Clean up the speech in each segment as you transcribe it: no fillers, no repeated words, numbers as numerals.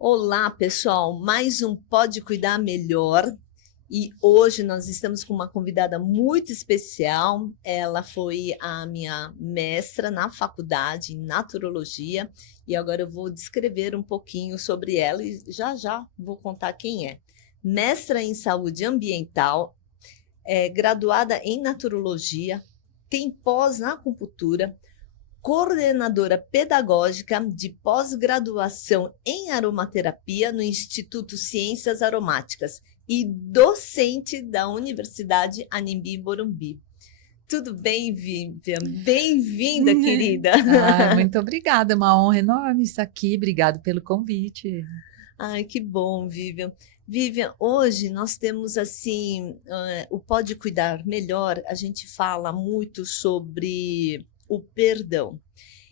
Olá, pessoal, mais um Pode Cuidar Melhor. E hoje nós estamos com uma convidada muito especial. Ela foi a minha mestra na faculdade em naturologia e agora eu vou descrever um pouquinho sobre ela e já já vou contar quem é. Mestra em saúde ambiental, graduada em naturologia, tem pós na acupuntura, coordenadora pedagógica de pós-graduação em aromaterapia no Instituto Ciências Aromáticas e docente da Universidade Anhembi Morumbi. Tudo bem, Vivian? Bem-vinda, querida. Muito obrigada, é uma honra enorme estar aqui. Obrigado pelo convite. Ai, que bom, Vivian. Vivian, hoje nós temos assim, o Pode Cuidar Melhor, a gente fala muito sobre o perdão.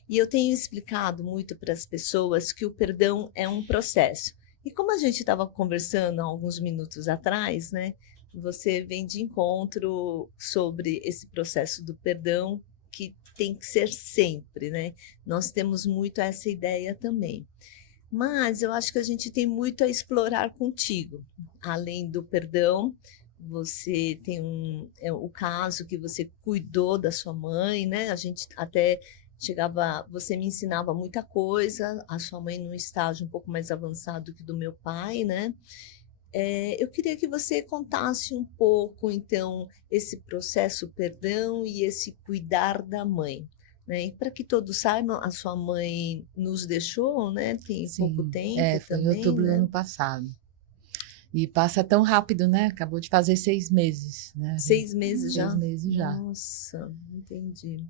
E eu tenho explicado muito para as pessoas que o perdão é um processo. E como a gente estava conversando há alguns minutos atrás, né? Você vem de encontro sobre esse processo do perdão que tem que ser sempre, né? Nós temos muito essa ideia também. Mas eu acho que a gente tem muito a explorar contigo. Além do perdão, você tem o caso que você cuidou da sua mãe, né? A gente até chegava, você me ensinava muita coisa, a sua mãe num estágio um pouco mais avançado que do meu pai, né? Eu queria que você contasse um pouco, então, esse processo perdão e esse cuidar da mãe. Né? E para que todos saibam, a sua mãe nos deixou, né? Tem pouco Sim, tempo foi em também, outubro do né? ano passado. E passa tão rápido, né? Acabou de fazer 6 meses, né? 6 meses Seis já? meses já. Nossa, entendi.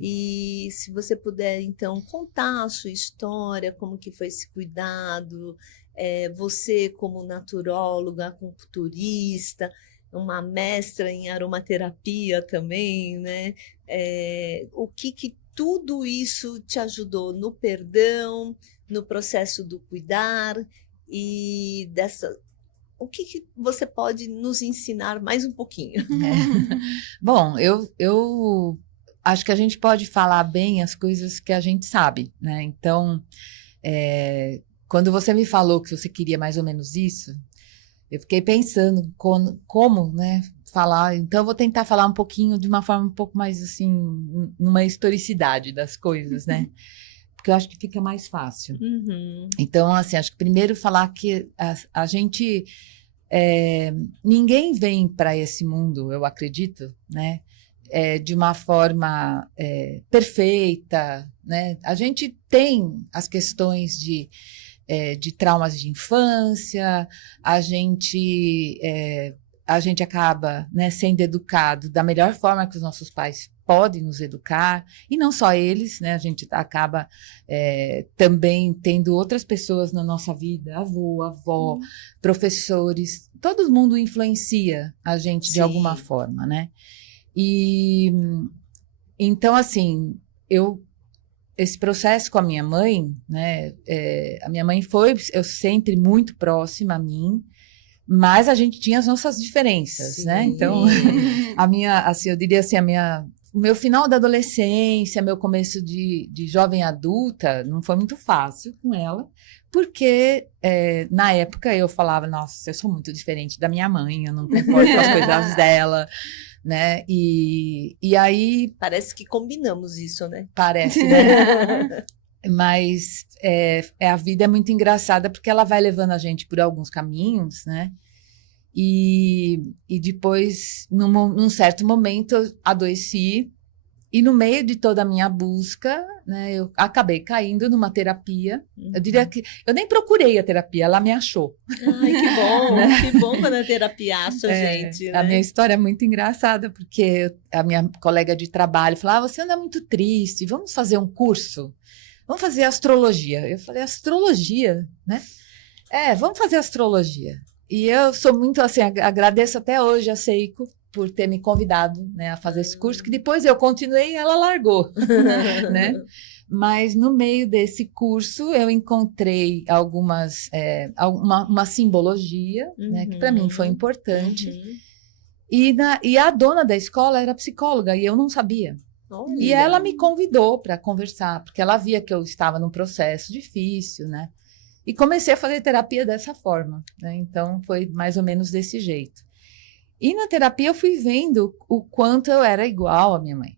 E se você puder, então, contar a sua história, como que foi esse cuidado, você como naturóloga, acupunturista, uma mestra em aromaterapia também, né? O que tudo isso te ajudou no perdão, no processo do cuidar e dessa. O que você pode nos ensinar mais um pouquinho? Bom, eu acho que a gente pode falar bem as coisas que a gente sabe, né? Então, quando você me falou que você queria mais ou menos isso, eu fiquei pensando como, né, falar. Então, eu vou tentar falar um pouquinho de uma forma um pouco mais assim, numa historicidade das coisas, né? Porque eu acho que fica mais fácil. Uhum. Então, assim, acho que primeiro falar que a gente. Ninguém vem para esse mundo, eu acredito, né? De uma forma perfeita, né? A gente tem as questões de traumas de infância, a gente, a gente acaba, né, sendo educado da melhor forma que os nossos pais podem nos educar, e não só eles, né, a gente acaba também tendo outras pessoas na nossa vida, avô, avó, professores, todo mundo influencia a gente de alguma Sim. forma, né? E então, assim, esse processo com a minha mãe, né? A minha mãe foi, eu sempre muito próxima a mim, mas a gente tinha as nossas diferenças, né? Então, Sim. assim, eu diria assim, o meu final da adolescência, meu começo de jovem adulta, não foi muito fácil com ela, porque na época eu falava, nossa, eu sou muito diferente da minha mãe, eu não concordo com as coisas dela, né? E aí Parece que combinamos isso, né? parece, né? Mas a vida é muito engraçada porque ela vai levando a gente por alguns caminhos, né? E depois, num certo momento, eu adoeci. E no meio de toda a minha busca, né, eu acabei caindo numa terapia. Eu diria que eu nem procurei a terapia, ela me achou. Ai, Né? que bom quando a terapia acha a gente, A minha né? história é muito engraçada, porque a minha colega de trabalho falava: você anda muito triste, vamos fazer um curso? Vamos fazer astrologia. Eu falei: astrologia, né? Vamos fazer astrologia. E eu sou muito assim, agradeço até hoje a Seiko por ter me convidado, né, a fazer esse curso, que depois eu continuei e ela largou, né? Mas no meio desse curso eu encontrei uma simbologia, né, que para mim foi Uhum, importante. uhum. E a dona da escola era psicóloga e eu não sabia. E Olha, ela me convidou para conversar, porque ela via que eu estava num processo difícil, né? E comecei a fazer terapia dessa forma, né? Então, foi mais ou menos desse jeito. E na terapia eu fui vendo o quanto eu era igual à minha mãe,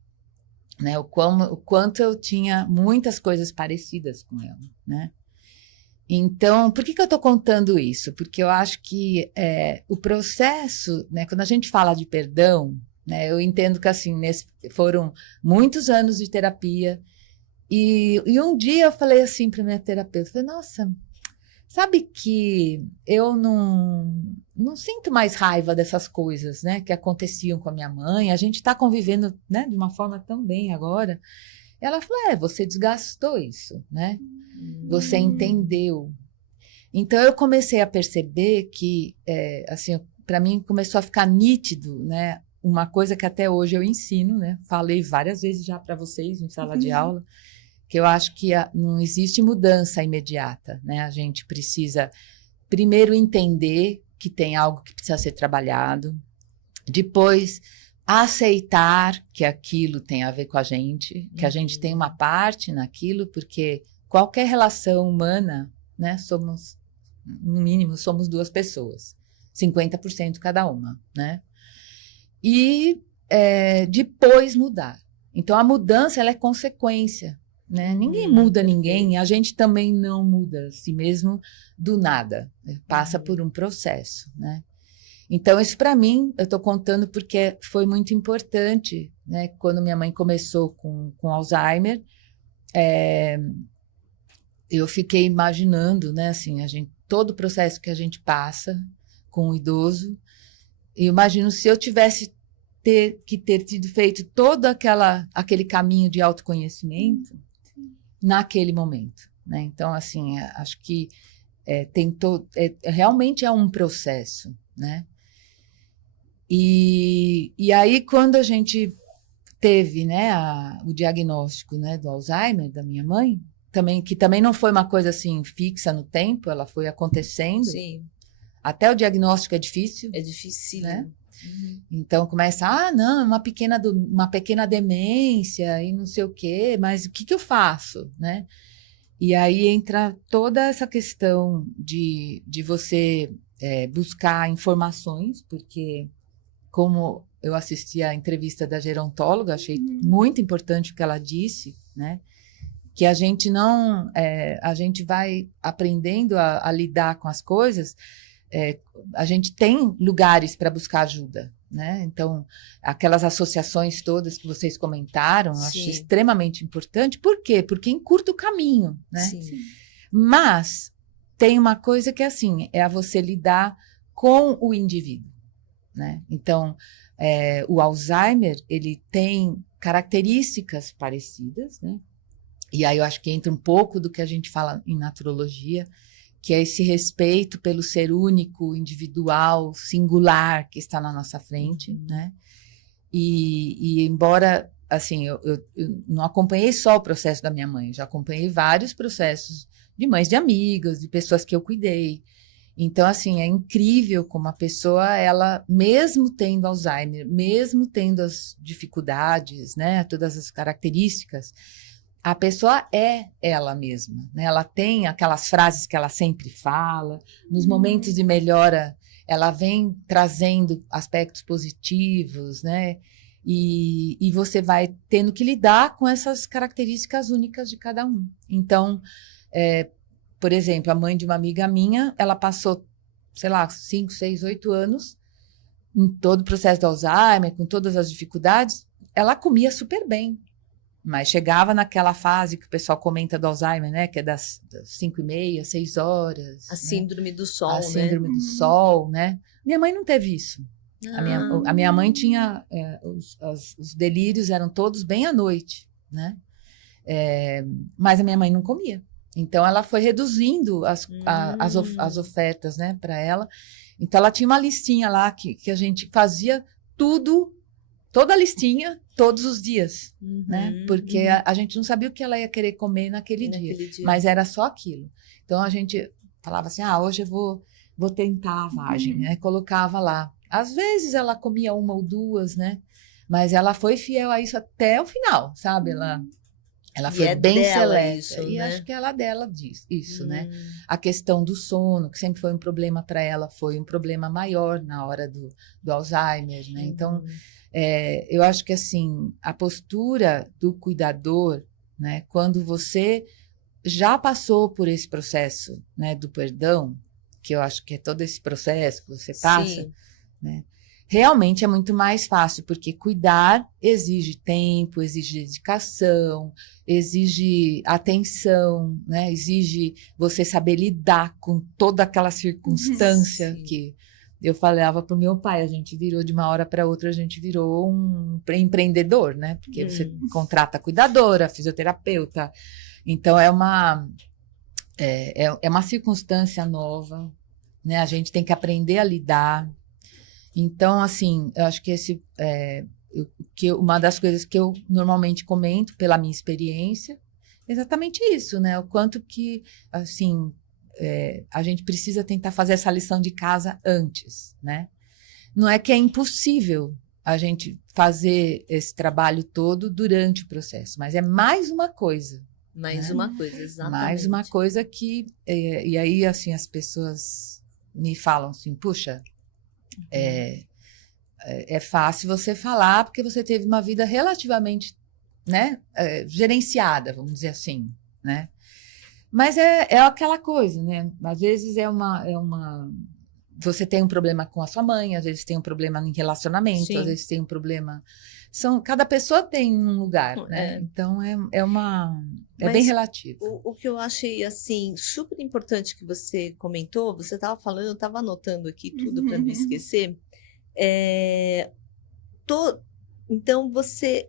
né? O quanto eu tinha muitas coisas parecidas com ela, né? Então, por que eu estou contando isso? Porque eu acho que o processo, né, quando a gente fala de perdão, né, eu entendo que assim, foram muitos anos de terapia, e um dia eu falei assim para minha terapeuta, falei, nossa, sabe que eu não sinto mais raiva dessas coisas, né, que aconteciam com a minha mãe, a gente está convivendo, né, de uma forma tão bem agora. Ela falou, você desgastou isso, né? Você entendeu. Então, eu comecei a perceber que, assim, para mim começou a ficar nítido, né? Uma coisa que até hoje eu ensino, né? Falei várias vezes já para vocês em sala de aula, que eu acho que não existe mudança imediata, né? A gente precisa primeiro entender que tem algo que precisa ser trabalhado, depois aceitar que aquilo tem a ver com a gente, que a gente tem uma parte naquilo, porque qualquer relação humana, né, no mínimo, somos duas pessoas, 50% cada uma, né? E depois mudar. Então, a mudança, ela é consequência, né? Ninguém muda ninguém, a gente também não muda a si mesmo do nada, né? Passa por um processo, né? Então, isso para mim, eu estou contando porque foi muito importante, né? Quando minha mãe começou com Alzheimer, eu fiquei imaginando, né? Assim, todo o processo que a gente passa com o idoso, eu imagino se eu tivesse que ter tido feito todo aquele caminho de autoconhecimento naquele momento, né? Então, assim, acho que realmente é um processo, né? E aí, quando a gente teve, né, o diagnóstico, né, do Alzheimer da minha mãe, que também não foi uma coisa assim fixa no tempo, ela foi acontecendo. Sim. Até o diagnóstico é difícil. É difícil, né? Então começa, não, uma pequena demência e não sei o quê, mas o que eu faço, né? E aí entra toda essa questão de você buscar informações, porque como eu assisti a entrevista da gerontóloga, achei muito importante o que ela disse, né? Que a gente não, a gente vai aprendendo a lidar com as coisas, a gente tem lugares para buscar ajuda, né? Então, aquelas associações todas que vocês comentaram, eu acho extremamente importante. Por quê? Porque encurta o caminho, né? Sim. Mas tem uma coisa que é assim, é a você lidar com o indivíduo, né? Então, o Alzheimer, ele tem características parecidas, né? E aí eu acho que entra um pouco do que a gente fala em naturologia, que é esse respeito pelo ser único, individual, singular que está na nossa frente, né? E embora, assim, eu não acompanhei só o processo da minha mãe, já acompanhei vários processos de mães de amigas, de pessoas que eu cuidei. Então, assim, é incrível como a pessoa, ela, mesmo tendo Alzheimer, mesmo tendo as dificuldades, né, todas as características, a pessoa é ela mesma, né? Ela tem aquelas frases que ela sempre fala, nos momentos de melhora, ela vem trazendo aspectos positivos, né? E você vai tendo que lidar com essas características únicas de cada um. Então, por exemplo, a mãe de uma amiga minha, ela passou, sei lá, 5, 6, 8 anos em todo o processo do Alzheimer, com todas as dificuldades, ela comia super bem. Mas chegava naquela fase que o pessoal comenta do Alzheimer, né? Que é das 5h30, 6 horas. A síndrome do sol, né? A síndrome né? do sol, né? Minha mãe não teve isso. A minha mãe tinha... os delírios eram todos bem à noite, né? Mas a minha mãe não comia. Então, ela foi reduzindo as ofertas, né? Para ela. Então, ela tinha uma listinha lá que a gente fazia tudo, toda a listinha, todos os dias, né? Porque a gente não sabia o que ela ia querer comer naquele dia, mas era só aquilo. Então, a gente falava assim, hoje eu vou tentar a vagem, né? Colocava lá. Às vezes, ela comia uma ou duas, né? Mas ela foi fiel a isso até o final, sabe? Ela Ela E foi é bem dela seleta. isso, E né? acho que ela dela diz isso, né? Hum, A questão do sono, que sempre foi um problema para ela, foi um problema maior na hora do Alzheimer, né? Então, uhum. eu acho que assim, a postura do cuidador, né? Quando você já passou por esse processo, né, do perdão, que eu acho que é todo esse processo que você passa, Sim, né? Realmente é muito mais fácil, porque cuidar exige tempo, exige dedicação, exige atenção, né? Exige você saber lidar com toda aquela circunstância sim. que eu falava para o meu pai, a gente virou de uma hora para outra, a gente virou um empreendedor, né? Porque você Hum. contrata cuidadora, fisioterapeuta, então é uma circunstância nova, né? A gente tem que aprender a lidar. Então, assim, eu acho que uma das coisas que eu normalmente comento pela minha experiência é exatamente isso, né? O quanto que, assim, a gente precisa tentar fazer essa lição de casa antes, né? Não é que é impossível a gente fazer esse trabalho todo durante o processo, mas é mais uma coisa, Mais né? uma coisa, Mais uma exatamente. coisa que... e aí, assim, as pessoas me falam assim, puxa, Uhum. é fácil você falar porque você teve uma vida relativamente, né, gerenciada, vamos dizer assim, né? Mas é aquela coisa, né? Às vezes você tem um problema com a sua mãe, às vezes tem um problema em relacionamento, às Sim. vezes tem um problema. Cada pessoa tem um lugar, né? É. Então é bem Mas relativo. o que eu achei assim super importante que você comentou, você estava falando, eu estava anotando aqui tudo para não esquecer. É, to- então você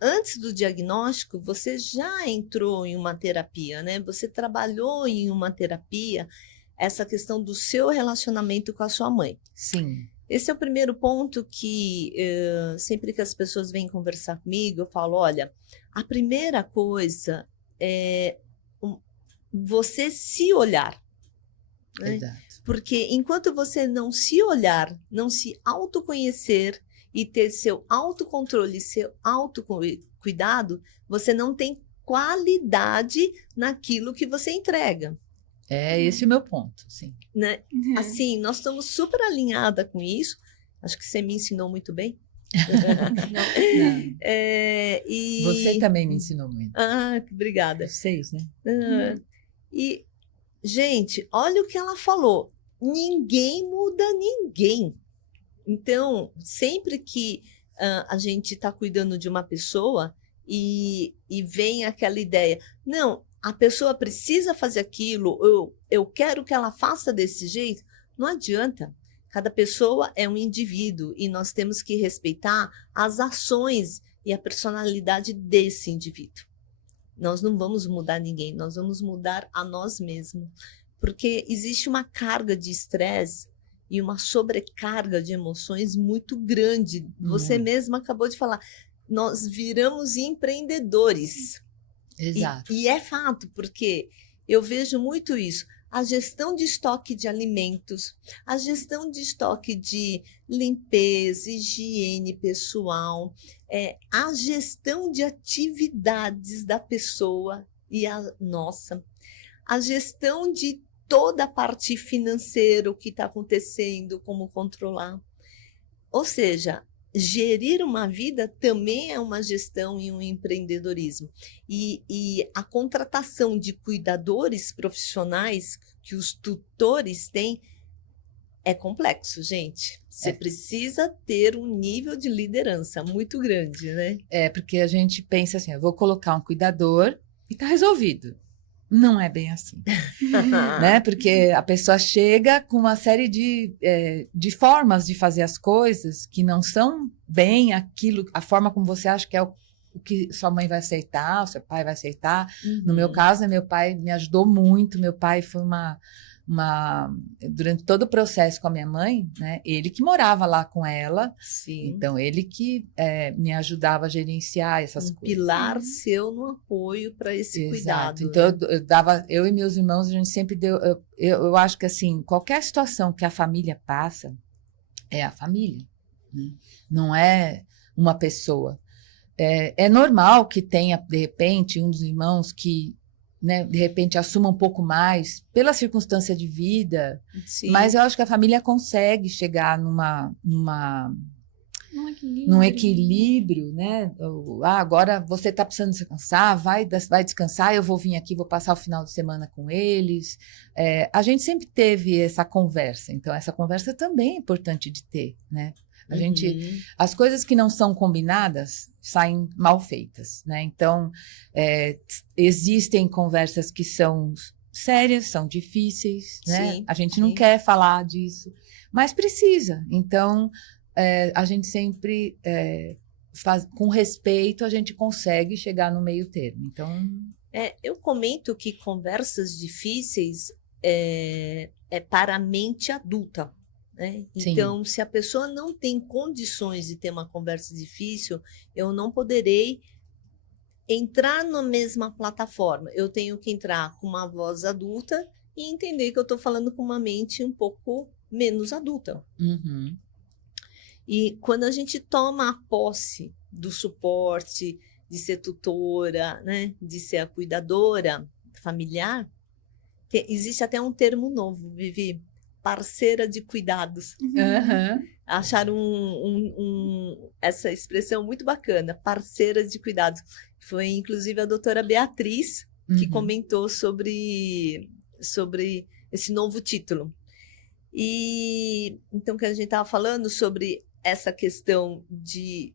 antes do diagnóstico, você já entrou em uma terapia, né? Você trabalhou em uma terapia essa questão do seu relacionamento com a sua mãe. Sim, Esse é o primeiro ponto que sempre que as pessoas vêm conversar comigo, eu falo: olha, a primeira coisa é um- você se olhar, né? exato. Porque enquanto você não se olhar, não se autoconhecer e ter seu autocontrole, seu autocuidado, você não tem qualidade naquilo que você entrega, É esse o meu ponto, sim. né? Assim, nós estamos super alinhada com isso. Acho que você me ensinou muito bem. Não, você E também me ensinou muito. obrigada. Vocês, né? Ah, e gente, olha o que ela falou. Ninguém muda ninguém. Então, sempre que a gente está cuidando de uma pessoa e vem aquela ideia, não, a pessoa precisa fazer aquilo, eu quero que ela faça desse jeito, não adianta. Cada pessoa é um indivíduo e nós temos que respeitar as ações e a personalidade desse indivíduo. Nós não vamos mudar ninguém, nós vamos mudar a nós mesmos. Porque existe uma carga de estresse e uma sobrecarga de emoções muito grande. Você Muito. mesma acabou de falar, nós viramos empreendedores. Exato. E é fato, porque eu vejo muito isso. A gestão de estoque de alimentos, a gestão de estoque de limpeza, higiene pessoal, a gestão de atividades da pessoa e a nossa, a gestão de toda a parte financeira, o que está acontecendo, como controlar. Ou seja, gerir uma vida também é uma gestão e um empreendedorismo. E a contratação de cuidadores profissionais que os tutores têm é complexo, gente. Você É, precisa ter um nível de liderança muito grande, né? porque a gente pensa assim, eu vou colocar um cuidador e tá resolvido. Não é bem assim, né? Porque a pessoa chega com uma série de formas de fazer as coisas que não são bem aquilo, a forma como você acha que é o que sua mãe vai aceitar, o seu pai vai aceitar. No meu Uhum. caso, né, meu pai me ajudou muito. Meu pai foi durante todo o processo com a minha mãe, né? Ele que morava lá com ela, Sim. então ele que me ajudava a gerenciar essas Um coisas. pilar seu no apoio para esse Exato. cuidado, Então, né? eu e meus irmãos, a gente sempre deu. Eu acho que, assim, qualquer situação que a família passa, é a família, né? Não é uma pessoa. é normal que tenha, de repente, um dos irmãos que, né, de repente, assuma um pouco mais pela circunstância de vida, Sim. mas eu acho que a família consegue chegar num equilíbrio, né? Agora você está precisando descansar, vai descansar, eu vou vir aqui, vou passar o final de semana com eles. A gente sempre teve essa conversa, então essa conversa também é importante de ter, né? As coisas que não são combinadas saem mal feitas, né? Então, existem conversas que são sérias, são difíceis, né? Sim, a gente sim. não quer falar disso, mas precisa. Então, a gente sempre com respeito, a gente consegue chegar no meio termo. Então, eu comento que conversas difíceis é para a mente adulta, né? Então, se a pessoa não tem condições de ter uma conversa difícil, eu não poderei entrar na mesma plataforma. Eu tenho que entrar com uma voz adulta e entender que eu estou falando com uma mente um pouco menos adulta. Uhum. E quando a gente toma a posse do suporte, de ser tutora, né, de ser a cuidadora familiar, existe até um termo novo, Vivi, parceira de cuidados. Uhum. Acharam essa expressão muito bacana, parceira de cuidados. Foi inclusive a doutora Beatriz que comentou sobre esse novo título. E então, que a gente estava falando sobre essa questão de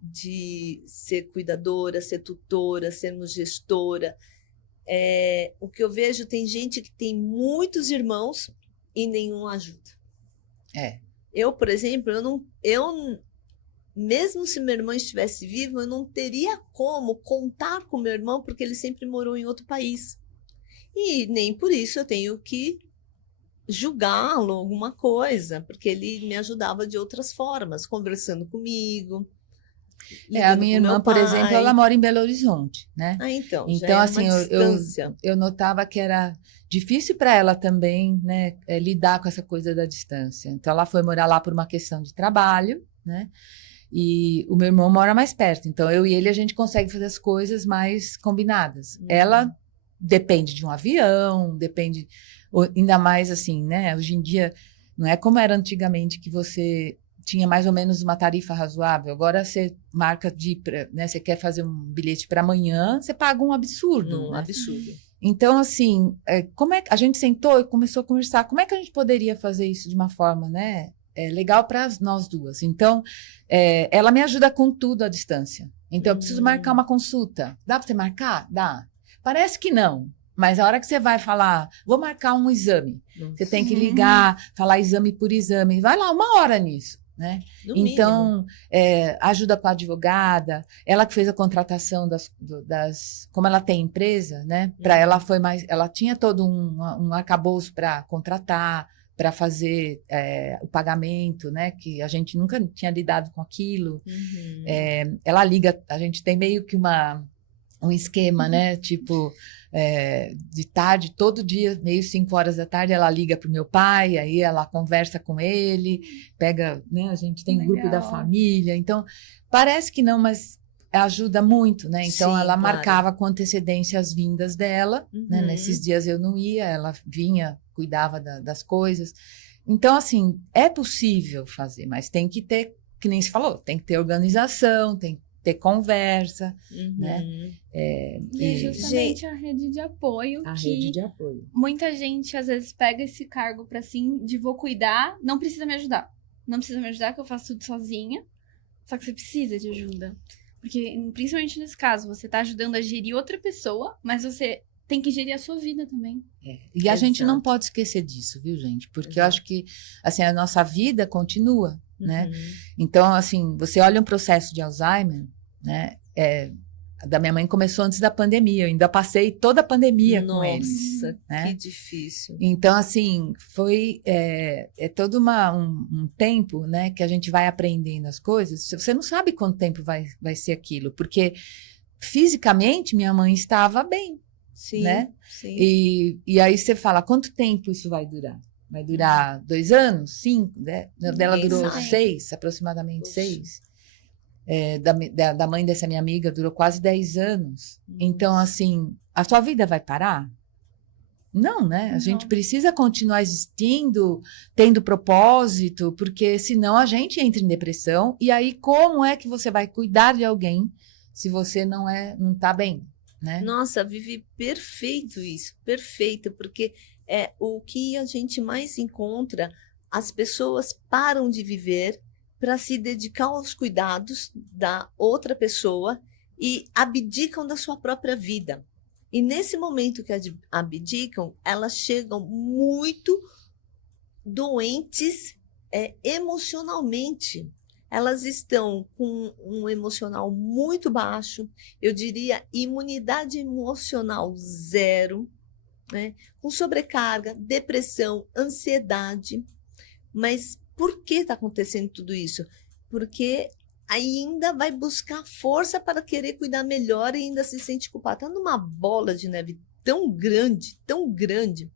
ser cuidadora, ser tutora, sermos gestora. O que eu vejo, tem gente que tem muitos irmãos e nenhum ajuda. Eu, por exemplo, mesmo se meu irmão estivesse vivo, eu não teria como contar com meu irmão, porque ele sempre morou em outro país. E nem por isso eu tenho que julgá-lo alguma coisa, porque ele me ajudava de outras formas, conversando comigo. A minha irmã, por exemplo, ela mora em Belo Horizonte, né? Então já é assim, uma distância. Eu notava que era difícil para ela também, né, lidar com essa coisa da distância. Então ela foi morar lá por uma questão de trabalho, né? E o meu irmão mora mais perto, então eu e ele a gente consegue fazer as coisas mais combinadas. Ela depende de um avião, depende, ainda mais assim, né? Hoje em dia não é como era antigamente, que você tinha mais ou menos uma tarifa razoável. Agora você marca né? Você quer fazer um bilhete para amanhã, você paga um absurdo. Né? Absurdo. Então, assim, como é que a gente sentou e começou a conversar? Como é que a gente poderia fazer isso de uma forma, né? Legal para nós duas. Então, ela me ajuda com tudo à distância. Então, eu preciso marcar uma consulta. Dá para você marcar? Dá. Parece que não. Mas a hora que você vai falar, vou marcar um exame, você tem que ligar, falar exame por exame. Vai lá 1 hora nisso. Né? Então, ajuda com a advogada, ela que fez a contratação como ela tem empresa, né? Para ela foi mais, ela tinha todo um arcabouço para contratar, para fazer o pagamento, né? Que a gente nunca tinha lidado com aquilo. Ela liga, a gente tem meio que um esquema, né? Tipo, de tarde, todo dia, meio 5 horas da tarde, ela liga para o meu pai, aí ela conversa com ele, pega, né? A gente tem um grupo da família, então parece que não, mas ajuda muito, né? Então ela marcava com antecedência as vindas dela, né? Nesses dias eu não ia, ela vinha, cuidava das coisas. Então, assim, é possível fazer, mas tem que ter, que nem se falou, tem que ter organização, tem que ter conversa, né? E justamente a rede de apoio. Rede de apoio. Muita gente, às vezes, pega esse cargo para assim, de vou cuidar, não precisa me ajudar. Não precisa me ajudar, que eu faço tudo sozinha. Só que você precisa de ajuda. Porque, principalmente nesse caso, você tá ajudando a gerir outra pessoa, mas você tem que gerir a sua vida também. E a gente não pode esquecer disso, viu, gente? Porque eu acho que, assim, a nossa vida continua, né? Então, assim, você olha um processo de Alzheimer, né? Da minha mãe começou antes da pandemia, eu ainda passei toda a pandemia com eles. Nossa, né? que difícil. Então, assim, foi todo um tempo, né, que a gente vai aprendendo as coisas. Você não sabe quanto tempo vai ser aquilo, porque fisicamente minha mãe estava bem, sim, né? Sim. E aí você fala, quanto tempo isso vai durar? Vai durar 2 anos? 5? Né? Dela durou sabe. 6, aproximadamente. Poxa. 6. da mãe dessa minha amiga durou quase 10 anos. Então, assim, a sua vida vai parar? Não, né? A gente precisa continuar existindo, tendo propósito, porque senão a gente entra em depressão. E aí, como é que você vai cuidar de alguém se você não tá bem, né? Nossa, Vivi, perfeito isso, perfeito, porque é o que a gente mais encontra, as pessoas param de viver para se dedicar aos cuidados da outra pessoa e abdicam da sua própria vida. E nesse momento que abdicam, elas chegam muito doentes emocionalmente. Elas estão com um emocional muito baixo, eu diria imunidade emocional zero, né? Com sobrecarga, depressão, ansiedade. Mas por que está acontecendo tudo isso? Porque ainda vai buscar força para querer cuidar melhor e ainda se sente culpado. Está numa bola de neve tão grande, tão grande.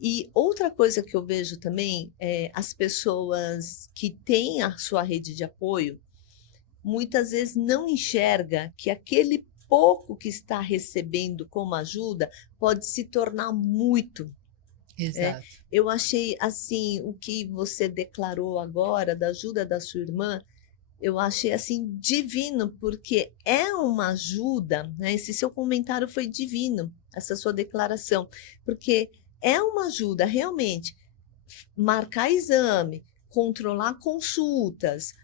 E outra coisa que eu vejo também é as pessoas que têm a sua rede de apoio, muitas vezes não enxerga que aquele pouco que está recebendo como ajuda pode se tornar muito. Exato. Eu achei assim, o que você declarou agora da ajuda da sua irmã, eu achei assim divino, porque é uma ajuda, né? Esse seu comentário foi divino, essa sua declaração, porque é uma ajuda realmente marcar exame, controlar consultas,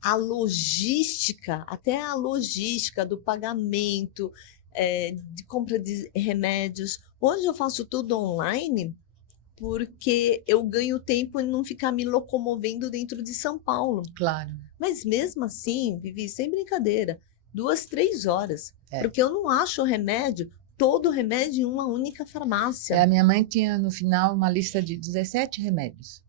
a logística, até a logística do pagamento, de compra de remédios. Hoje eu faço tudo online porque eu ganho tempo em não ficar me locomovendo dentro de São Paulo. Claro. Mas mesmo assim, Vivi, sem brincadeira, 2, 3 horas. Porque eu não acho remédio, todo remédio em uma única farmácia. A minha mãe tinha no final uma lista de 17 remédios.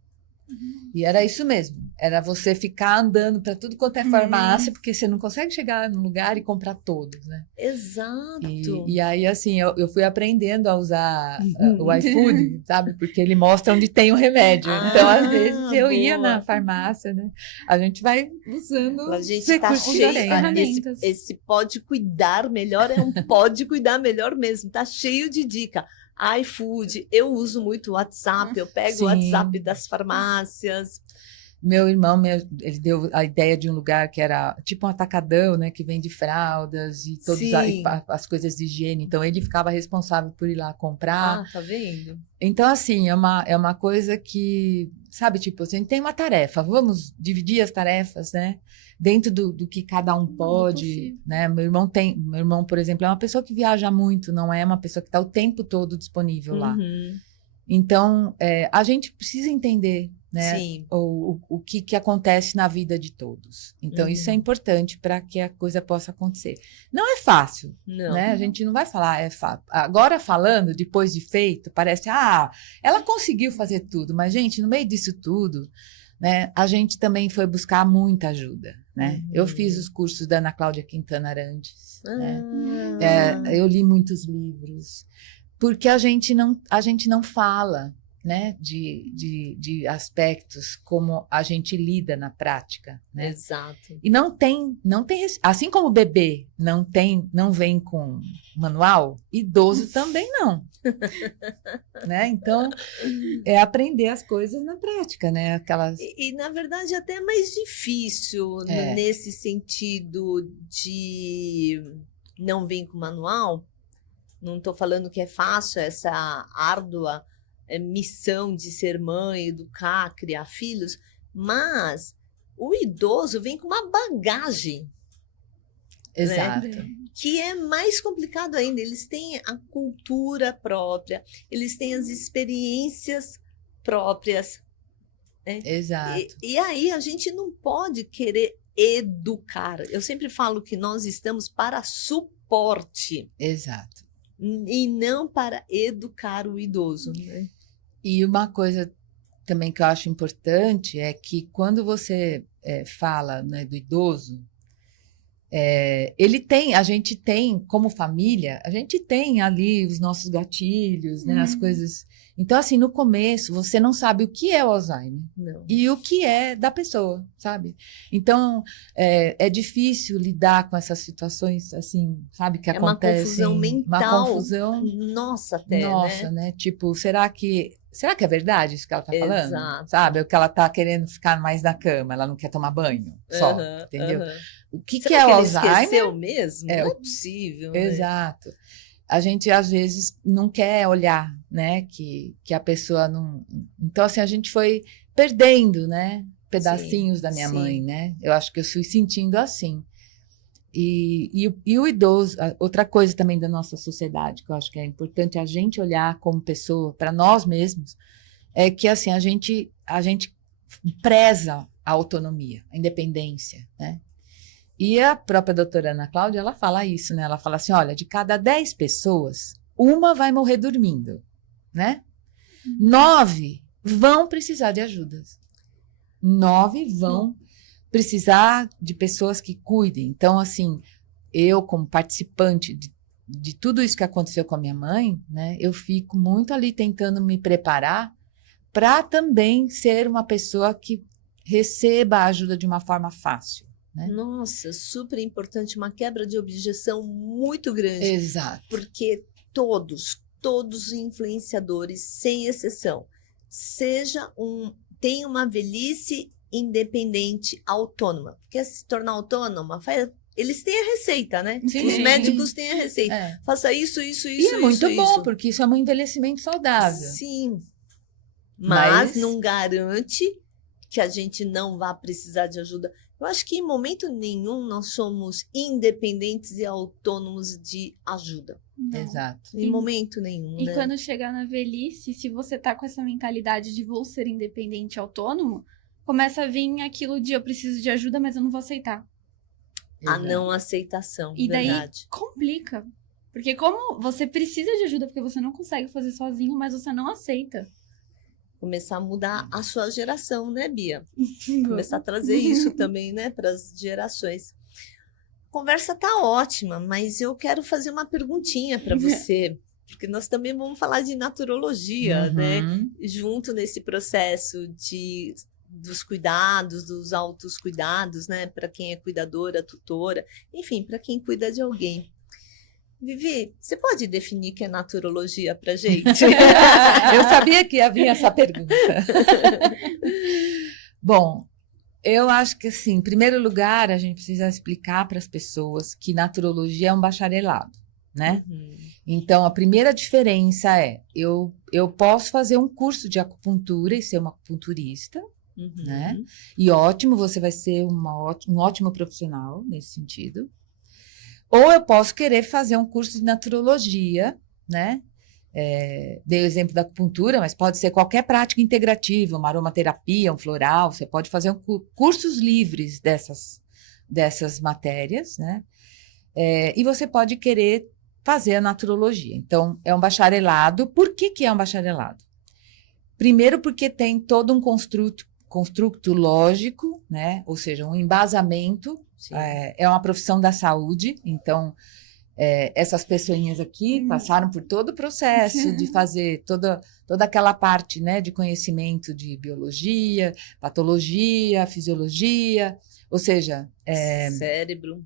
E era isso mesmo, era você ficar andando para tudo quanto é farmácia, porque você não consegue chegar num lugar e comprar todos, né? Exato. E aí, assim, eu fui aprendendo a usar o iFood, sabe? Porque ele mostra onde tem o remédio. Então, às vezes, eu ia na farmácia, né? A gente vai usando a gente está cheio, esse pode cuidar melhor, é um pode cuidar melhor mesmo, tá cheio de dica. iFood, eu uso muito o WhatsApp, eu pego o WhatsApp das farmácias. Meu irmão, ele deu a ideia de um lugar que era tipo um atacadão, né? Que vende fraldas e todas as coisas de higiene. Então, ele ficava responsável por ir lá comprar. Ah, tá vendo? Então, assim, é uma coisa que, sabe, tipo, a gente tem uma tarefa, vamos dividir as tarefas, né? Dentro do que cada um pode, né? Meu irmão, por exemplo, é uma pessoa que viaja muito, não é uma pessoa que está o tempo todo disponível lá. Então, a gente precisa entender, né, o que acontece na vida de todos. Então, isso é importante para que a coisa possa acontecer. Não é fácil, né? A gente não vai falar, é fácil. Agora, falando, depois de feito, parece, ela conseguiu fazer tudo. Mas, gente, no meio disso tudo, né, a gente também foi buscar muita ajuda, né? Eu fiz os cursos da Ana Cláudia Quintana Arantes, né? Eu li muitos livros, porque a gente não fala, né, de aspectos como a gente lida na prática, né? Exato. E não tem, assim como o bebê não vem com manual, idoso também não. Né? Então, é aprender as coisas na prática, né? Aquelas... E na verdade, até é mais difícil nesse sentido de não vir com manual. Não estou falando que é fácil essa árdua missão de ser mãe, educar, criar filhos, mas o idoso vem com uma bagagem. Exato. Né? Que é mais complicado ainda. Eles têm a cultura própria, eles têm as experiências próprias. Né? Exato. E aí a gente não pode querer educar. Eu sempre falo que nós estamos para suporte. Exato. E não para educar o idoso. Né? E uma coisa também que eu acho importante é que quando você fala, né, do idoso, a gente tem, como família, a gente tem ali os nossos gatilhos, né, as coisas. Então, assim, no começo, você não sabe o que é o Alzheimer Não. e o que é da pessoa, sabe? Então, é difícil lidar com essas situações, assim, sabe, que acontecem. Uma confusão mental. Uma confusão, Nossa, até, nossa, né? Tipo, será que é verdade isso que ela tá falando? Exato. Sabe? O que ela tá querendo ficar mais na cama, ela não quer tomar banho, só, Aham, entendeu? aham. O que Será é o ele Alzheimer? esqueceu mesmo? É, Não é possível, né? Exato. A gente, às vezes, não quer olhar, né, que a pessoa não... Então, assim, a gente foi perdendo, né, pedacinhos da minha sim. mãe, né? Eu acho que eu fui sentindo assim. E o idoso, outra coisa também da nossa sociedade, que eu acho que é importante a gente olhar como pessoa, para nós mesmos, é que, assim, a gente preza a autonomia, a independência, né? E a própria doutora Ana Cláudia, ela fala isso, né? Ela fala assim, olha, de cada 10 pessoas, uma vai morrer dormindo, né? 9 vão precisar de ajuda. 9 vão precisar de pessoas que cuidem. Então, assim, eu como participante de tudo isso que aconteceu com a minha mãe, né? Eu fico muito ali tentando me preparar para também ser uma pessoa que receba a ajuda de uma forma fácil. Né? Nossa, super importante, uma quebra de objeção muito grande. Exato. Porque todos os influenciadores, sem exceção, tem uma velhice independente, autônoma. Quer se tornar autônoma? Eles têm a receita, né? Sim. Os médicos têm a receita. Faça isso. E é muito bom, porque isso é um envelhecimento saudável. Sim. Mas não garante que a gente não vá precisar de ajuda. Eu acho que em momento nenhum nós somos independentes e autônomos de ajuda. Não. Exato. Em momento nenhum, E né? quando chegar na velhice, se você tá com essa mentalidade de vou ser independente e autônomo, começa a vir aquilo de eu preciso de ajuda, mas eu não vou aceitar. A não aceitação, E daí verdade. complica. Porque como você precisa de ajuda porque você não consegue fazer sozinho, mas você não aceita. Começar a mudar a sua geração, né, Bia? Começar a trazer isso também, né, para as gerações. A conversa tá ótima, mas eu quero fazer uma perguntinha para você, porque nós também vamos falar de naturologia, né? Junto nesse processo dos cuidados, dos altos cuidados, né? Para quem é cuidadora, tutora, enfim, para quem cuida de alguém. Vivi, você pode definir o que é naturologia para gente? Eu sabia que havia essa pergunta. Bom, eu acho que, assim, em primeiro lugar, a gente precisa explicar para as pessoas que naturologia é um bacharelado, né? Então, a primeira diferença é, eu posso fazer um curso de acupuntura e ser uma acupunturista, né? E ótimo, você vai ser um ótimo profissional nesse sentido. Ou eu posso querer fazer um curso de naturologia, né? Dei o exemplo da acupuntura, mas pode ser qualquer prática integrativa, uma aromaterapia, um floral. Você pode fazer cursos livres dessas matérias, né? E você pode querer fazer a naturologia. Então, é um bacharelado. Por que é um bacharelado? Primeiro, porque tem todo um construto lógico, né? Ou seja, um embasamento. É uma profissão da saúde, então essas pessoinhas aqui passaram por todo o processo de fazer toda aquela parte, né, de conhecimento de biologia, patologia, fisiologia, ou seja, cérebro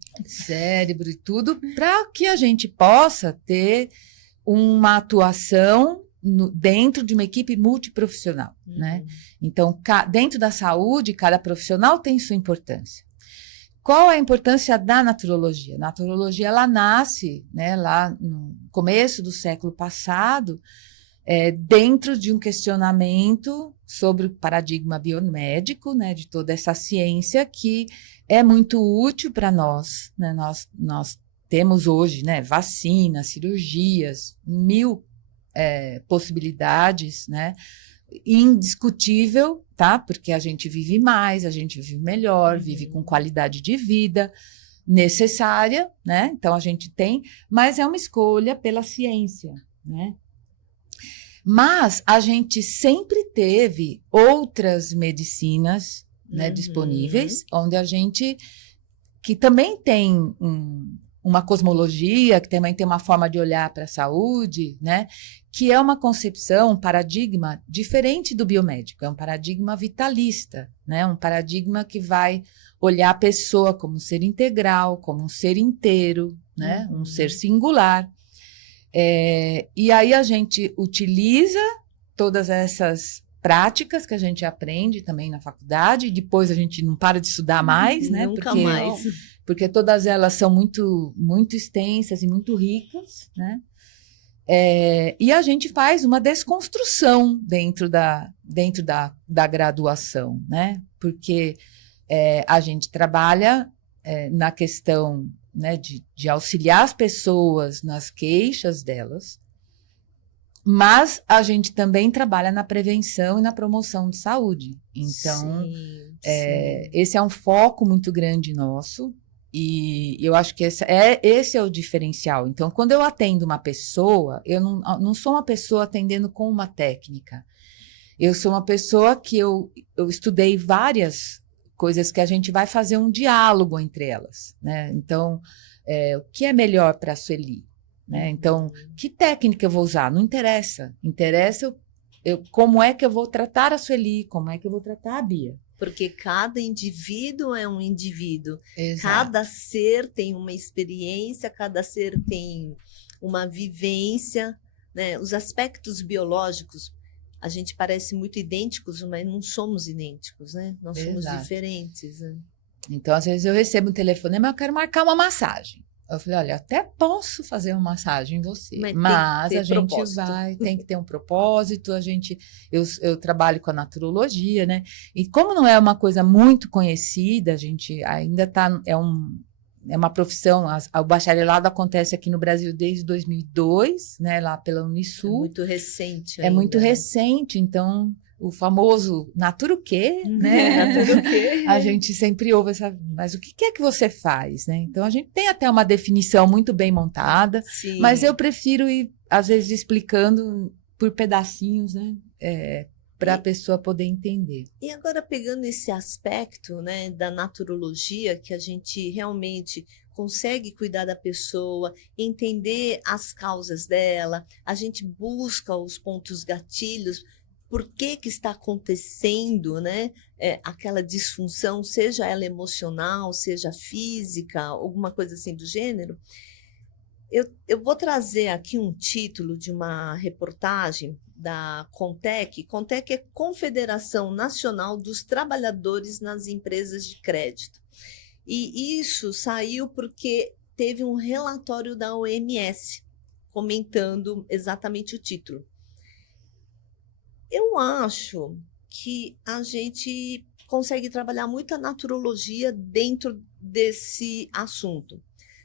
e tudo, para que a gente possa ter uma atuação dentro de uma equipe multiprofissional, né? Então, dentro da saúde, cada profissional tem sua importância. Qual a importância da naturologia? A naturologia, ela nasce, né, lá no começo do século passado, dentro de um questionamento sobre o paradigma biomédico, né, de toda essa ciência que é muito útil para nós, né? Nós temos hoje, né, vacinas, cirurgias, 1000 possibilidades, né? Indiscutível, tá? Porque a gente vive mais, a gente vive melhor, vive com qualidade de vida necessária, né? Então a gente tem, mas é uma escolha pela ciência, né? Mas a gente sempre teve outras medicinas, né, disponíveis, onde a gente que também tem uma cosmologia, que também tem uma forma de olhar para a saúde, né? Que é uma concepção, um paradigma diferente do biomédico, é um paradigma vitalista, né? Um paradigma que vai olhar a pessoa como um ser integral, como um ser inteiro, né? Um ser singular. E aí a gente utiliza todas essas práticas que a gente aprende também na faculdade, e depois a gente não para de estudar mais, né? Nunca mais. Porque todas elas são muito, muito extensas e muito ricas, né? E a gente faz uma desconstrução dentro da graduação, né? Porque a gente trabalha na questão, né, de auxiliar as pessoas nas queixas delas, mas a gente também trabalha na prevenção e na promoção de saúde. Então, sim. Esse é um foco muito grande nosso, e eu acho que esse é o diferencial. Então, quando eu atendo uma pessoa, eu não sou uma pessoa atendendo com uma técnica. Eu sou uma pessoa que eu estudei várias coisas que a gente vai fazer um diálogo entre elas, né? Então, o que é melhor para a Sueli? Né? Então, que técnica eu vou usar? Não interessa. Interessa como é que eu vou tratar a Sueli, como é que eu vou tratar a Bia. Porque cada indivíduo é um indivíduo. Exato. Cada ser tem uma experiência, cada ser tem uma vivência, né? Os aspectos biológicos, a gente parece muito idênticos, mas não somos idênticos, né? Nós somos diferentes. Né? Então, às vezes eu recebo um telefonema, eu quero marcar uma massagem. Eu falei, olha, até posso fazer uma massagem em você, mas a gente tem que ter um propósito, eu trabalho com a naturologia, né? E como não é uma coisa muito conhecida, a gente ainda é uma profissão, o bacharelado acontece aqui no Brasil desde 2002, né, lá pela Unisul. É muito recente. É muito recente, então o famoso natura o quê, né? Natura o quê? A gente sempre ouve mas o que é que você faz, né? Então a gente tem até uma definição muito bem montada, sim. Mas eu prefiro ir, às vezes, explicando por pedacinhos, né? Para a pessoa poder entender. E agora, pegando esse aspecto, né, da naturologia, que a gente realmente consegue cuidar da pessoa, entender as causas dela, a gente busca os pontos gatilhos, por que está acontecendo, né, aquela disfunção, seja ela emocional, seja física, alguma coisa assim do gênero. Eu vou trazer aqui um título de uma reportagem da Contec. Contec é Confederação Nacional dos Trabalhadores nas Empresas de Crédito. E isso saiu porque teve um relatório da OMS comentando exatamente o título. Eu acho que a gente consegue trabalhar muito a naturologia dentro desse assunto.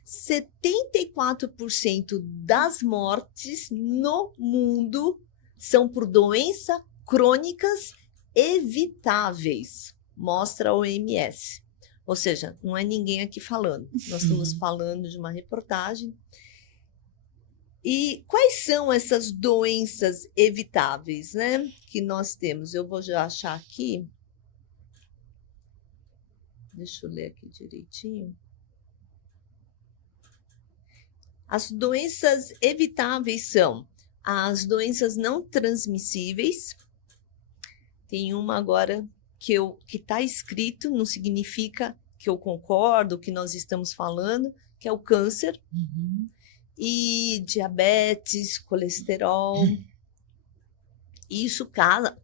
74% das mortes no mundo são por doenças crônicas evitáveis, mostra a OMS. Ou seja, não é ninguém aqui falando. Nós estamos falando de uma reportagem. E quais são essas doenças evitáveis, né, que nós temos? Eu vou já achar aqui. Deixa eu ler aqui direitinho. As doenças evitáveis são as doenças não transmissíveis. Tem uma agora que está escrito, não significa que eu concordo, que nós estamos falando, que é o câncer. E diabetes, colesterol, isso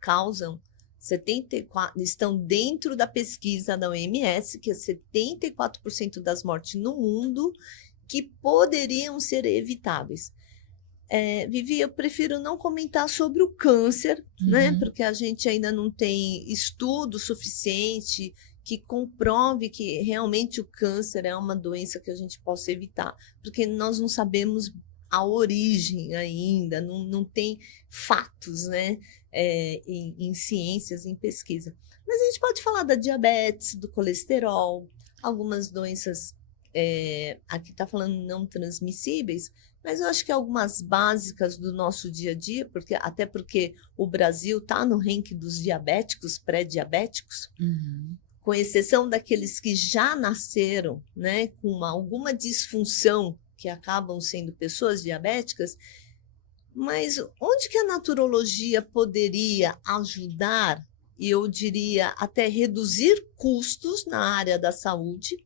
causam 74, estão dentro da pesquisa da OMS, que é 74% das mortes no mundo que poderiam ser evitáveis. Vivi, eu prefiro não comentar sobre o câncer, né? Porque a gente ainda não tem estudo suficiente que comprove que realmente o câncer é uma doença que a gente possa evitar, porque nós não sabemos a origem ainda, não tem fatos, né, em ciências, em pesquisa. Mas a gente pode falar da diabetes, do colesterol, algumas doenças, aqui está falando não transmissíveis, mas eu acho que algumas básicas do nosso dia a dia, até porque o Brasil está no ranking dos diabéticos, pré-diabéticos. com exceção daqueles que já nasceram, né, com alguma disfunção, que acabam sendo pessoas diabéticas, mas onde que a naturologia poderia ajudar, e eu diria até reduzir custos na área da saúde,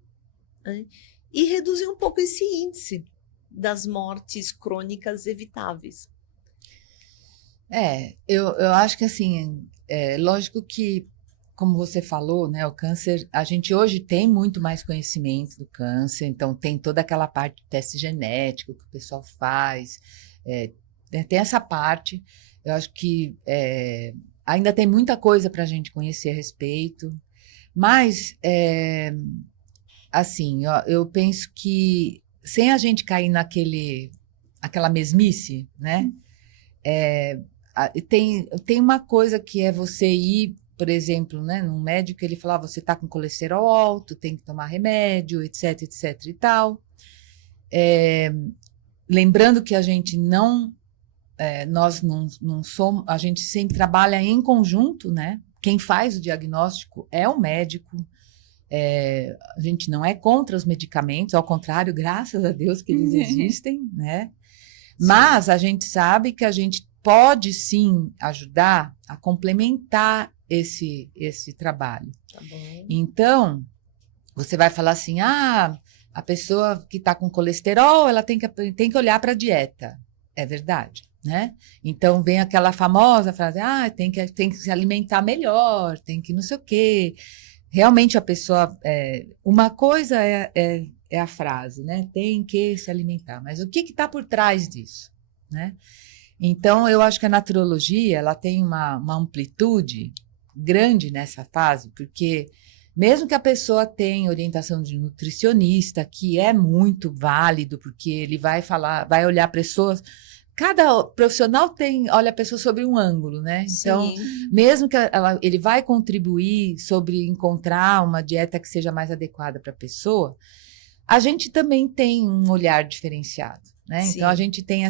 né, e reduzir um pouco esse índice das mortes crônicas evitáveis? Eu acho que assim, lógico que, como você falou, né, o câncer, a gente hoje tem muito mais conhecimento do câncer, então tem toda aquela parte de teste genético que o pessoal faz, tem essa parte, eu acho que ainda tem muita coisa para a gente conhecer a respeito, mas, assim, eu penso que sem a gente cair aquela mesmice, né, tem uma coisa que é você ir, por exemplo, né, num médico, ele fala, você está com colesterol alto, tem que tomar remédio, etc, etc e tal. Lembrando que a gente nós não somos, a gente sempre trabalha em conjunto, né? Quem faz o diagnóstico é o médico. A gente não é contra os medicamentos, ao contrário, graças a Deus que eles existem, né? Sim. Mas a gente sabe que a gente pode sim ajudar a complementar esse trabalho. Tá bom. Então, você vai falar assim, a pessoa que está com colesterol, ela tem que olhar para a dieta. É verdade, né? Então, vem aquela famosa frase, tem que se alimentar melhor, tem que não sei o quê. Realmente, a pessoa... uma coisa é a frase, né? Tem que se alimentar. Mas o que está por trás disso, né? Então, eu acho que a naturologia ela tem uma amplitude grande nessa fase, porque mesmo que a pessoa tenha orientação de nutricionista, que é muito válido, porque ele vai olhar pessoas... Cada profissional olha a pessoa sobre um ângulo, né? Então, Sim. mesmo que ele vai contribuir sobre encontrar uma dieta que seja mais adequada para a pessoa, a gente também tem um olhar diferenciado, né? Sim. Então, a gente tem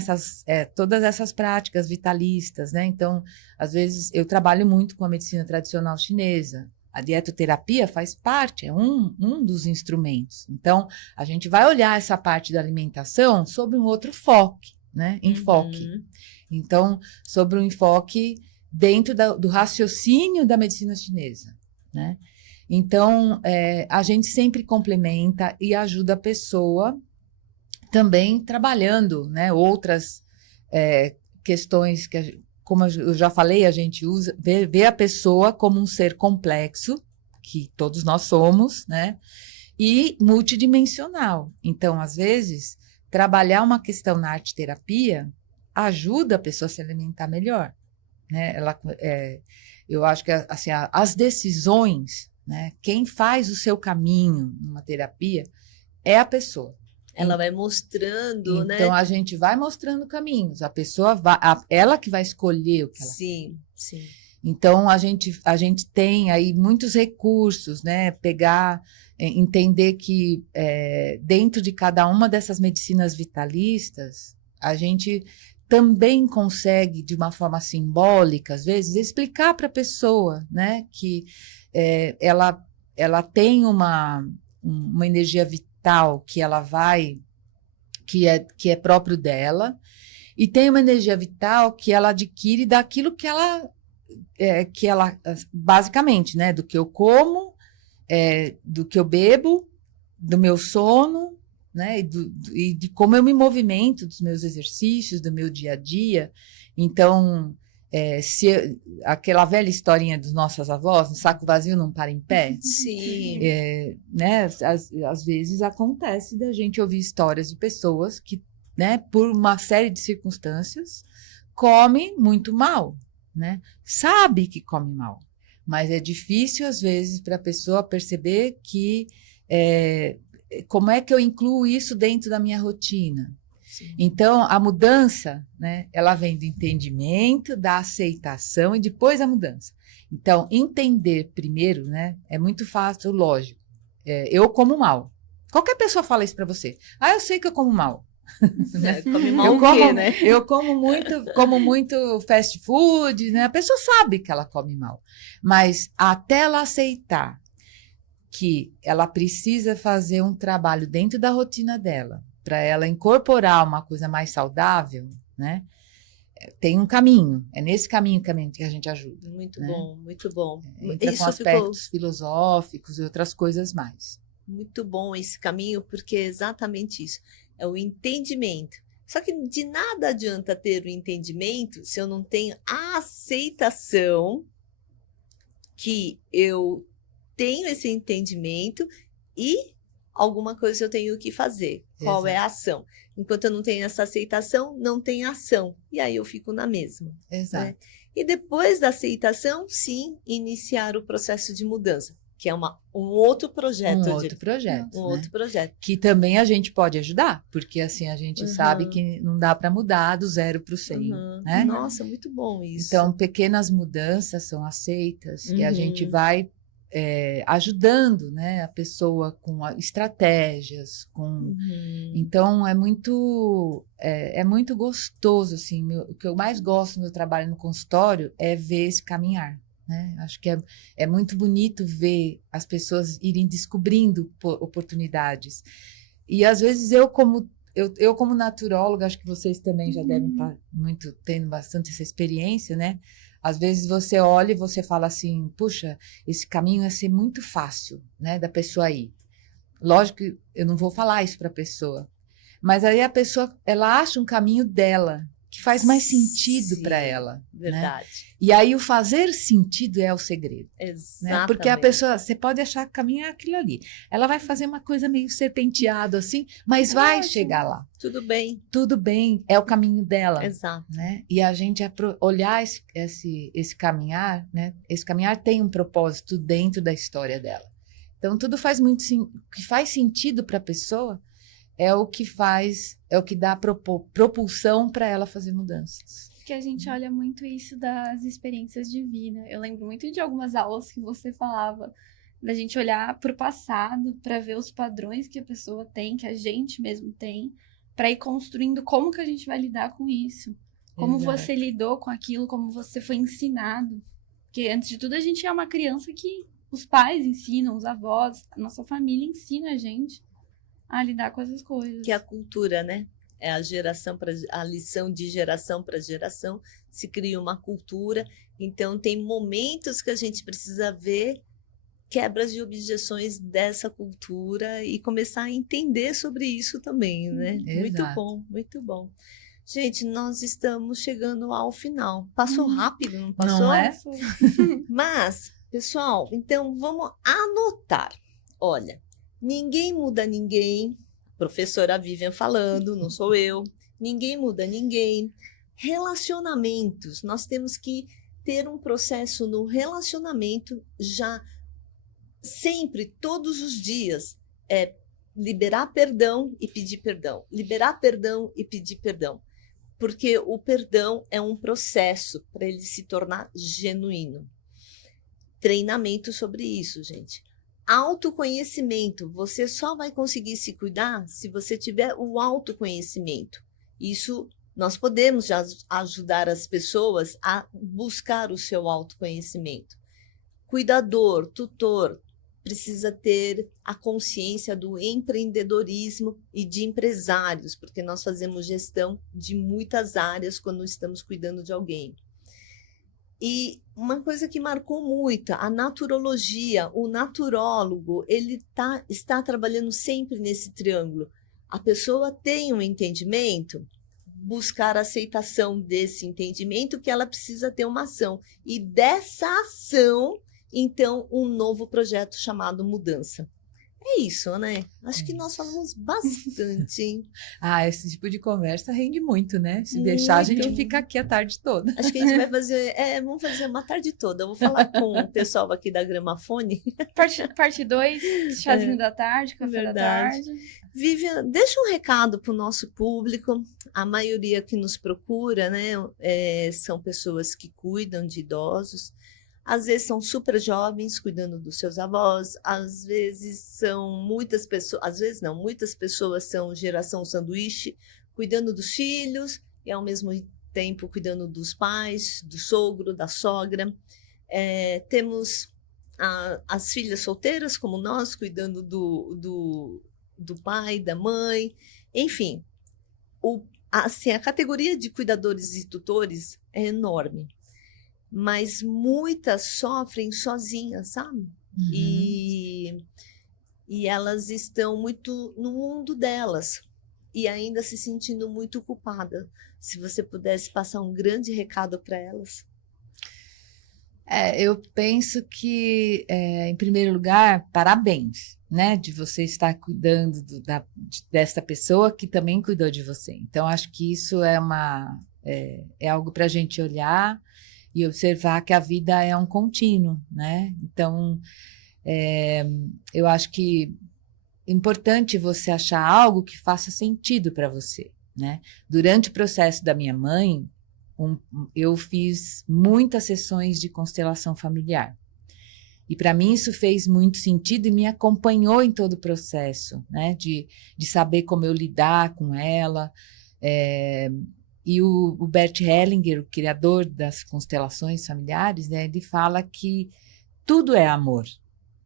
todas essas práticas vitalistas, né? Então, às vezes, eu trabalho muito com a medicina tradicional chinesa. A dietoterapia faz parte, é um dos instrumentos. Então, a gente vai olhar essa parte da alimentação sobre um outro enfoque. Uhum. Então, sobre um enfoque dentro do raciocínio da medicina chinesa, né? Então, a gente sempre complementa e ajuda a pessoa também trabalhando, né, outras questões que, como eu já falei, a gente vê a pessoa como um ser complexo, que todos nós somos, né, e multidimensional. Então, às vezes, trabalhar uma questão na arte-terapia ajuda a pessoa a se alimentar melhor, né? Eu acho que assim, as decisões, né, quem faz o seu caminho numa terapia é a pessoa. Ela vai mostrando, né? Então, a gente vai mostrando caminhos. A pessoa ela que vai escolher o que ela quer. Sim, sim. Então, a gente tem aí muitos recursos, né? Entender que dentro de cada uma dessas medicinas vitalistas, a gente também consegue, de uma forma simbólica, às vezes, explicar para a pessoa, né? Que ela tem uma energia vital que ela que é próprio dela, e tem uma energia vital que ela adquire daquilo que ela basicamente, né, do que eu como, do que eu bebo, do meu sono, né, e de como eu me movimento, dos meus exercícios, do meu dia a dia. Então, aquela velha historinha dos nossos avós, um saco vazio não para em pé. Sim. Né, às vezes acontece da gente ouvir histórias de pessoas que, né, por uma série de circunstâncias, comem muito mal, né? Sabe que come mal, mas é difícil, às vezes, para a pessoa perceber que como é que eu incluo isso dentro da minha rotina. Sim. Então, a mudança, né, ela vem do entendimento, da aceitação e depois a mudança. Então, entender primeiro, né, é muito fácil, lógico. Eu como mal. Qualquer pessoa fala isso para você. Eu sei que eu como mal. Come mal quê, né? Eu como muito fast food, né? A pessoa sabe que ela come mal, mas até ela aceitar que ela precisa fazer um trabalho dentro da rotina dela, para ela incorporar uma coisa mais saudável, né? Tem um caminho, é nesse caminho que a gente ajuda. Muito né? bom, muito bom. Entra com Isso ficou aspectos filosóficos e outras coisas mais. muito bom esse caminho, porque é exatamente isso, é o entendimento. Só que de nada adianta ter o entendimento se eu não tenho a aceitação que eu tenho esse entendimento e alguma coisa eu tenho que fazer. Qual é a ação? Enquanto eu não tenho essa aceitação, não tem ação. E aí eu fico na mesma. Exato. Né? E depois da aceitação, sim, iniciar o processo de mudança, que é um outro projeto. Outro projeto. Que também a gente pode ajudar, porque assim a gente sabe que não dá para mudar do 0 para o 100. Né? Nossa, muito bom isso. Então, pequenas mudanças são aceitas e a gente vai ajudando, né, a pessoa com estratégias, com... Então, é muito gostoso, assim, o que eu mais gosto no meu trabalho no consultório é ver esse caminhar, né? Acho que é muito bonito ver as pessoas irem descobrindo oportunidades. E, às vezes, eu como naturóloga, acho que vocês também já devem estar tendo bastante essa experiência, né? Às vezes você olha e você fala assim, puxa, esse caminho ia ser muito fácil, né, da pessoa ir. Lógico que eu não vou falar isso para a pessoa, mas aí a pessoa, ela acha um caminho dela, que faz mais sentido para ela. Verdade. Né? E aí o fazer sentido é o segredo. Exatamente. Né? Porque a pessoa, você pode achar que o caminho é aquilo ali. Ela vai fazer uma coisa meio serpenteada assim, mas vai chegar lá. Tudo bem. Tudo bem, é o caminho dela. Exato. Né? E a gente olhar esse caminhar, né? Esse caminhar tem um propósito dentro da história dela. Então tudo faz o que faz sentido para a pessoa é o que dá propulsão para ela fazer mudanças. Que a gente olha muito isso das experiências de vida. Eu lembro muito de algumas aulas que você falava da gente olhar para o passado, para ver os padrões que a pessoa tem, que a gente mesmo tem, para ir construindo como que a gente vai lidar com isso. Como você lidou com aquilo, como você foi ensinado. Porque, antes de tudo, a gente é uma criança que os pais ensinam, os avós, a nossa família ensina a gente a lidar com essas coisas. Que é a cultura, né? É a lição de geração para geração, se cria uma cultura. Então, tem momentos que a gente precisa ver quebras de objeções dessa cultura e começar a entender sobre isso também, né? Muito bom, muito bom. Gente, nós estamos chegando ao final. Passou rápido, não passou? Não é? Mas, pessoal, então vamos anotar. Olha, ninguém muda ninguém. Professora Vivian falando, não sou eu. Ninguém muda ninguém. Relacionamentos, nós temos que ter um processo no relacionamento já sempre, todos os dias, liberar perdão e pedir perdão. Liberar perdão e pedir perdão. Porque o perdão é um processo para ele se tornar genuíno. Treinamento sobre isso, gente. Autoconhecimento. Você só vai conseguir se cuidar se você tiver o autoconhecimento. Isso nós podemos já ajudar as pessoas a buscar o seu autoconhecimento. Cuidador, tutor, precisa ter a consciência do empreendedorismo e de empresários, porque nós fazemos gestão de muitas áreas quando estamos cuidando de alguém. E uma coisa que marcou muito, a naturologia, o naturólogo, ele está trabalhando sempre nesse triângulo. A pessoa tem um entendimento, buscar a aceitação desse entendimento, que ela precisa ter uma ação. E dessa ação, então, um novo projeto chamado Mudança. É isso, né? Acho que nós falamos bastante, hein? Esse tipo de conversa rende muito, né? Se deixar, a gente fica aqui a tarde toda. Acho que a gente vai fazer, vamos fazer uma tarde toda. Eu vou falar com o pessoal aqui da Gramafone. Parte 2, chazinho da tarde, café da tarde. Vivian, deixa um recado para o nosso público. A maioria que nos procura, né, são pessoas que cuidam de idosos. Às vezes são super jovens cuidando dos seus avós, às vezes são muitas pessoas são geração sanduíche, cuidando dos filhos e ao mesmo tempo cuidando dos pais, do sogro, da sogra. Temos as filhas solteiras, como nós, cuidando do pai, da mãe, enfim, assim, a categoria de cuidadores e tutores é enorme, mas muitas sofrem sozinhas, sabe? E elas estão muito no mundo delas e ainda se sentindo muito culpada. Se você pudesse passar um grande recado para elas. Eu penso que, em primeiro lugar, parabéns, né, de você estar cuidando desta pessoa que também cuidou de você. Então, acho que isso é algo para a gente olhar e observar que a vida é um contínuo, né? Então, eu acho que é importante você achar algo que faça sentido para você, né? Durante o processo da minha mãe, eu fiz muitas sessões de constelação familiar. E para mim isso fez muito sentido e me acompanhou em todo o processo, né? De saber como eu lidar com ela. E o Bert Hellinger, o criador das constelações familiares, né? Ele fala que tudo é amor,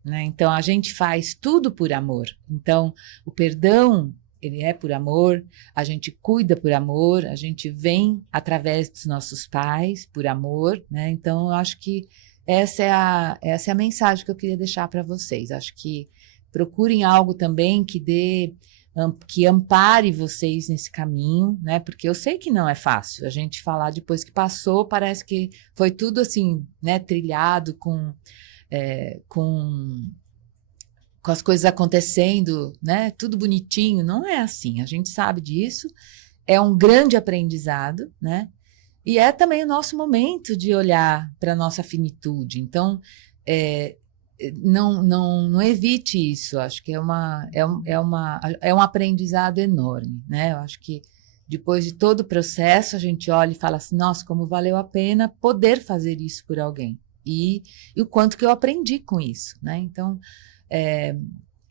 né? Então a gente faz tudo por amor. Então o perdão, ele é por amor, a gente cuida por amor, a gente vem através dos nossos pais por amor, né? Então, eu acho que essa é a mensagem que eu queria deixar para vocês. Acho que procurem algo também que ampare vocês nesse caminho, né? Porque eu sei que não é fácil. A gente falar depois que passou, parece que foi tudo assim, né? Trilhado com as coisas acontecendo, né? Tudo bonitinho. Não é assim, a gente sabe disso. É um grande aprendizado, né? E é também o nosso momento de olhar para a nossa finitude. Então, não evite isso. Acho que é um aprendizado enorme, né? Eu acho que depois de todo o processo, a gente olha e fala assim, nossa, como valeu a pena poder fazer isso por alguém. E o quanto que eu aprendi com isso, né? Então,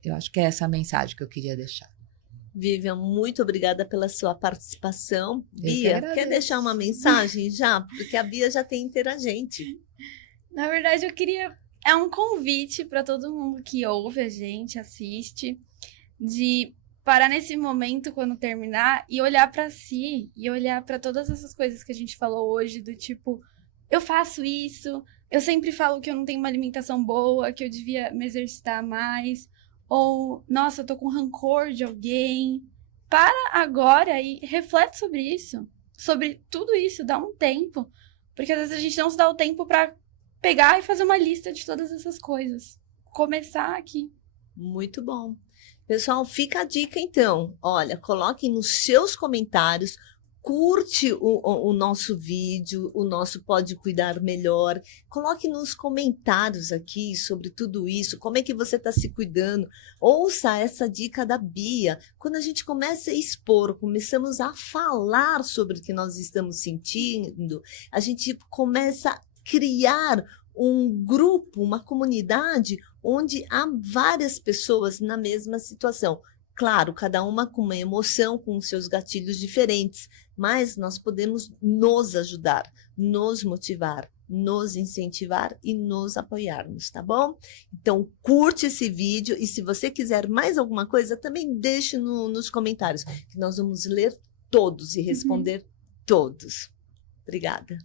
eu acho que é essa a mensagem que eu queria deixar. Vivian, muito obrigada pela sua participação. Bia, quer deixar uma mensagem já? Porque a Bia já tem interagente. Na verdade, eu queria... É um convite para todo mundo que ouve a gente, assiste, de parar nesse momento quando terminar e olhar para si e olhar para todas essas coisas que a gente falou hoje, do tipo, eu faço isso, eu sempre falo que eu não tenho uma alimentação boa, que eu devia me exercitar mais, ou, nossa, eu tô com rancor de alguém. Para agora e reflete sobre isso, sobre tudo isso, dá um tempo, porque às vezes a gente não se dá o tempo para pegar e fazer uma lista de todas essas coisas. Começar aqui. Muito bom. Pessoal, fica a dica então. Olha, coloquem nos seus comentários, curte o nosso vídeo, o nosso Pode Cuidar Melhor. Coloque nos comentários aqui sobre tudo isso, como é que você está se cuidando. Ouça essa dica da Bia. Quando a gente começa a expor, começamos a falar sobre o que nós estamos sentindo, a gente começa a criar um grupo, uma comunidade onde há várias pessoas na mesma situação. Claro, cada uma com uma emoção, com seus gatilhos diferentes, mas nós podemos nos ajudar, nos motivar, nos incentivar e nos apoiarmos, tá bom? Então, curte esse vídeo e se você quiser mais alguma coisa, também deixe nos comentários, que nós vamos ler todos e responder todos. Obrigada.